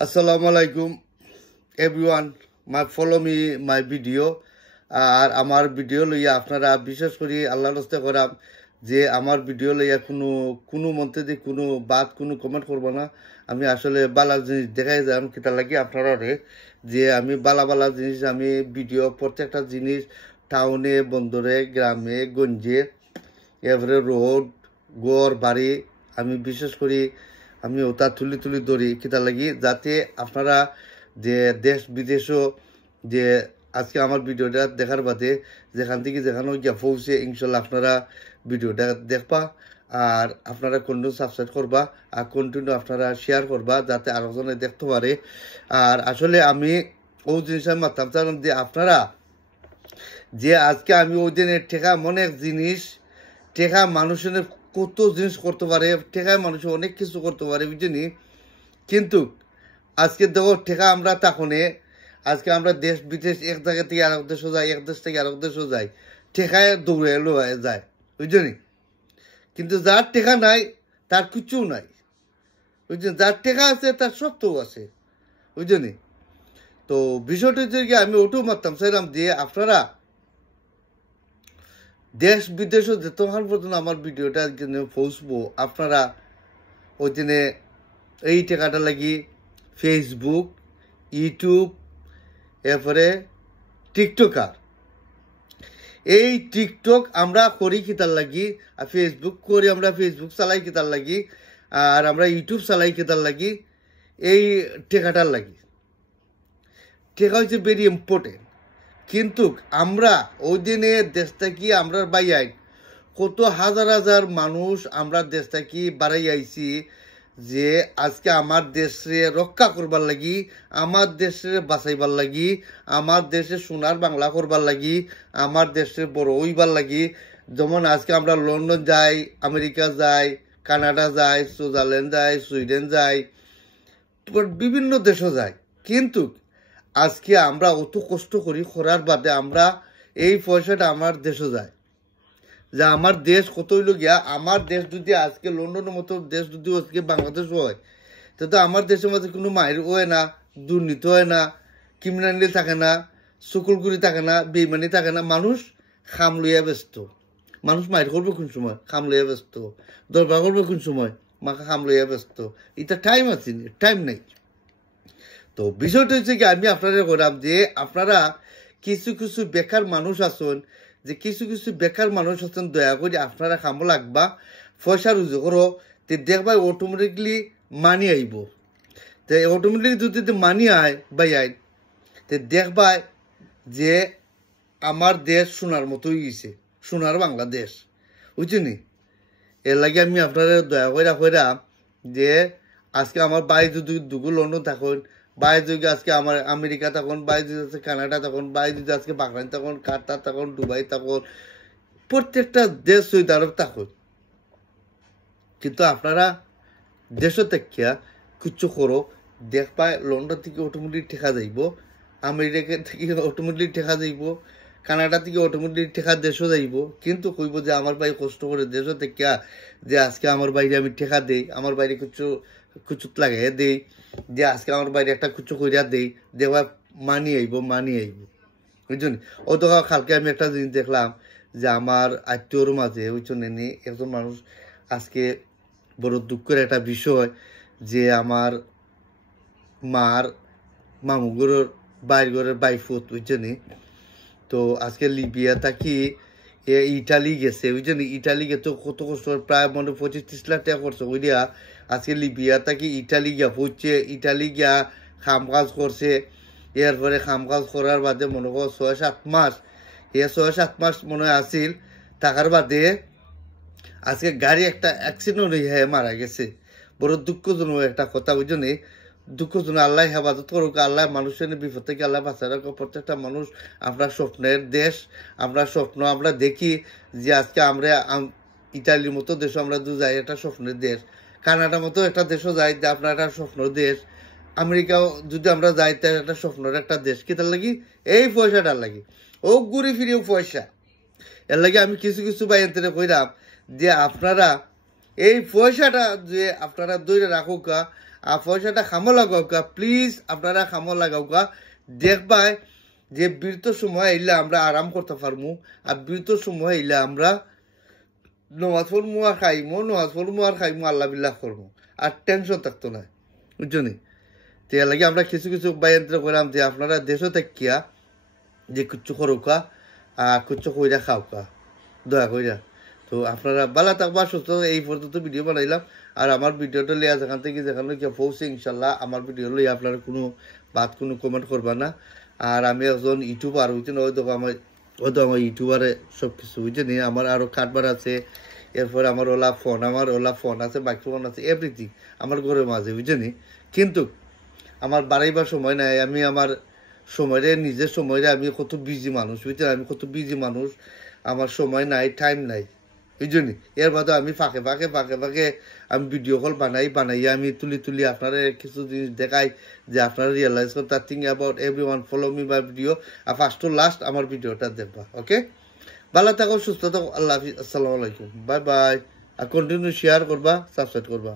Assalamu alaikum everyone, follow me my video আর আমার video লইয়া আপনারা বিশেষ করে আল্লাহর রাস্তে করাম যে আমার ভিডিও লইয়া কোনো মন্তব্যে কোনো বাত কোনো কমেন্ট করব না। আমি আসলে বালা জিনিস দেখাই যাম কিতা লাগি আপনারা যে আমি বালা জিনিস আমি ভিডিও প্রত্যেকটা জিনিস টাউনে বন্দরে গ্রামে গঞ্জে এভারে রোড গড় বাড়ি আমি বিশেষ করে আমি ওটা তুলি ধরি কিতা লাগি যাতে আপনারা যে দেশ বিদেশও যে আজকে আমার ভিডিওটা দেখার বাদে যেখান থেকে যেখানে গিয়া পৌঁছে ইনশাল্লাহ আপনারা ভিডিওটা দেখবা আর আপনারা কন্টিনিউ সাবস্ক্রাইব করবা আর কন্টিনিউ আপনারা শেয়ার করবা যাতে আরো জনে দেখতে পারে। আর আসলে আমি ওই জিনিস আমি মারতাম চালাম যে আপনারা যে আজকে আমি ওই দিনের ঠেকা মনে এক জিনিস ঠেকা মানুষের কত জিনিস করতে পারে, ঠেকায় মানুষ অনেক কিছু করতে পারে বুঝিনি, কিন্তু আজকে দেখো ঠেকা আমরা তখনই আজকে আমরা দেশ বিদেশ এক জায়গা থেকে আরেক দেশও যাই, এক দেশ থেকে আরেক দেশও যাই, ঠেকায় দৌড়ে এলো যায় বুঝলি, কিন্তু যার ঠেকা নাই তার কিচ্ছু নাই বুঝছেন, যার ঠেকা আছে তার সত্যও আছে বুঝলি। তো বিষয়টা হচ্ছে কি আমি ওটাও মারতাম চাইলাম যে আপনারা দেশ বিদেশও যতক্ষণ পর্যন্ত আমার ভিডিওটা পৌঁছবো আপনারা ওই দিনে এই টাকাটা লাগি ফেসবুক ইউটিউব এরপরে টিকটকার এই টিকটক আমরা করি কিতার লাগি আর ফেসবুক করি আমরা ফেসবুক চালাই কিতার লাগি আর আমরা ইউটিউব চালাই কিতার লাগি এই টেকাটার লাগি। টেকা হচ্ছে ভেরি ইম্পর্টেন্ট, কিন্তু আমরা ওই দিনে দেশ থেকে আমরা বাইয়াই কত হাজার মানুষ আমরা দেশ থেকে বাড়াই আইছি যে আজকে আমার দেশে রক্ষা করবার লাগি, আমার দেশে বাঁচাইবার লাগি, আমার দেশে সোনার বাংলা করবার লাগি, আমার দেশে বড় হইবার লাগি। যেমন আজকে আমরা লন্ডন যাই, আমেরিকা যাই, কানাডা যাই, সুইজারল্যান্ড যাই, সুইডেন যাই, বিভিন্ন দেশও যাই, কিন্তু আজকে আমরা অত কষ্ট করি করার বাদে আমরা এই পয়সাটা আমার দেশে যায় যে আমার দেশ কত হইল গিয়া আমার দেশ যদি আজকে লন্ডনের মতো দেশ যদি আজকে বাংলাদেশ হয় তো আমার দেশের মধ্যে কোনো মায়ের হয় না, দুর্নীতি হয় না, ক্রিমিনালি থাকে না, চকুলগুড়ি থাকে না, বেইমানি থাকে না, মানুষ খাম লইয়া ব্যস্ত। মানুষ মায়ের করবে কোন সময়? খাম লইয়া ব্যস্ত। দরবার করবে কোন সময়? মাকে খাম লইয়া ব্যস্ত। এটা টাইম আছে, টাইম নেই। তো বিষয়টা হচ্ছে কি আমি আপনারা বললাম যে আপনারা কিছু বেকার মানুষ আছেন, যে কিছু বেকার মানুষ আছেন, দয়া করে আপনারা খামো লাগবা পয়সা রুজু করো, তো দেখবা অটোমেটিকলি মানি আইব। তো অটোমেটিকলি যদি মানি আয় বাই আয় তো দেখবা যে আমার দেশ সোনার মতোই গেছে, সোনার বাংলাদেশ বুঝছেনি। এর লাগে আমি আপনারা দয়া করে যে আজকে আমার বাড়ি যদি দুগো লন্ডন থাকুন, বাইরে যদি আজকে আমার আমেরিকা তখন, বাইরে যদি আজকে কানাডা তখন, বাইরে যদি আজকে বাগরান তখন, কাতার তখন, দুবাই তখন, প্রত্যেকটা দেশ সৌদি আরব তখন, কিন্তু আপনারা দেশও দেখিয়া কিচ্ছু করো দেখবা লন্ডন থেকে অটোমেটিক ঠেকা যাইব, আমেরিকা থেকে অটোমেটিক ঠেকা যাইব, কানাডা থেকে অটোমেটিক ঠেকা দেশও যাইব, কিন্তু কইব যে আমার ভাই কষ্ট করে দেশও দেখিয়া যে আজকে আমার বাইরে আমি ঠেকা দেই, আমার বাইরে কিছু লাগাইয়া দেই, যে আজকে আমার বাইরে একটা কিছু করিয়া দেই, দেওয়া মানি আইব বুঝছেন। ও তো কালকে আমি একটা জিনিস দেখলাম যে আমার আত্মীয়র মাঝে বুঝছেন একজন মানুষ আজকে বড় দুঃখের একটা বিষয় যে আমার মার মামুঘরের বাইর ঘরের বাইফুত বুঝছেন। তো আজকে লিবিয়া থাকি ইটালি গেছে বুঝছেন, ইটালি গেছে কত কষ্ট প্রায় মনে 25-30 লাখ টাকা করছে ওই দিয়া আজকে লিবিয়া থাকি ইটালি গিয়া পৌঁছে, ইটালি গিয়া কাম কাজ করছে, এরপরে কাম কাজ করার বাদে মনে করো 6-7 মাস, 6-7 মাস মনে হয় আসিল থাকার বাদে আজকে গাড়ি একটা অ্যাক্সিডেন্ট হয়ে মারা গেছে। বড় দুঃখজনক একটা কথা বুঝছেন, দুঃখজনক। আল্লাহ হেফাজত করুক, আল্লাহ মানুষের বিপদ থেকে আল্লাহ বাঁচায় রাখুক। প্রত্যেকটা মানুষ আমরা স্বপ্নের দেশ, আমরা স্বপ্ন আমরা দেখি যে আজকে আমরা ইটালির মতো দেশও আমরা যাই, একটা স্বপ্নের দেশ, কানাডার মতো একটা দেশও যাই আপনার একটা স্বপ্নের দেশ, আমেরিকাও যদি আমরা যাই তাই একটা স্বপ্নের একটা দেশ। কি তার লাগি? এই পয়সাটার লাগি, ও ঘুরে ফিরেও পয়সা। এর লাগে আমি কিছু বাইরে কইরাম যে আপনারা এই পয়সাটা যে আপনারা ধরে রাখুক আর পয়সাটা খামো লাগাওকা প্লিজ, আপনারা খামো লাগাওকা। দেখবাই যে বৃত্ত সময় এলে আমরা আরাম করতে পারবো, আর বৃত্ত সময় এলে আমরা নমাজ পড়মু আর খাইমো, নমাজ পড়মু আর খাইমো, আল্লাহ বিল্লাহ করবো, আর টেনশন থাকতো না, বুঝছো নি? তো এর লাগে আমরা কিছু কিছু বায়ন্ত্র করলাম যে আপনারা দেশও থাকিয়া যে কুচ্ছু করুকা কুচ্ছু কইরা খাওকা, দয়া কইরা। তো আপনারা ভালো থাকবা, সুস্থ। এই পর্যন্ত ভিডিও বানাইলাম, আর আমার ভিডিওটা লিয়া যেখান থেকে যেখানে কেউ পৌঁছে ইনশাল্লাহ আমার ভিডিও লইয়া আপনারা কোনো বাদ কোনো কমেন্ট করবা না। আর আমি একজন ইউটিউবার বুঝছেন, হয়তো আমার ইউটিউবারে সব কিছু বুঝছেন, আমার আরও কাটবার আছে, এরপরে আমার ওলা ফোন আছে, মাইক্রোফোন আছে, এভরিথিং আমার ঘরের মাঝে, বুঝছেন। কিন্তু আমার বাড়াইবার সময় নাই, আমি আমার সময়রে নিজের সময়রে আমি কত বিজি মানুষ, বুঝছেন, আমি কত বিজি মানুষ, আমার সময় নাই, টাইম নাই, বুঝলি। এর বাদে আমি ফাঁকে আমি ভিডিও কল বানাইয়া আমি তুলি আপনারা কিছু জিনিস দেখাই যে আপনারা রিয়েলাইজ করতে think about everyone, follow me my video, আর ফার্স্ট টু লাস্ট আমার ভিডিওটা দেখবা। ওকে, ভালো থাকো, সুস্থ থাকো, আল্লাহ হাফিজ, আসসালামু আলাইকুম, বাই বাই। আর কন্টিনিউ শেয়ার করবা, সাবস্ক্রাইব করবা।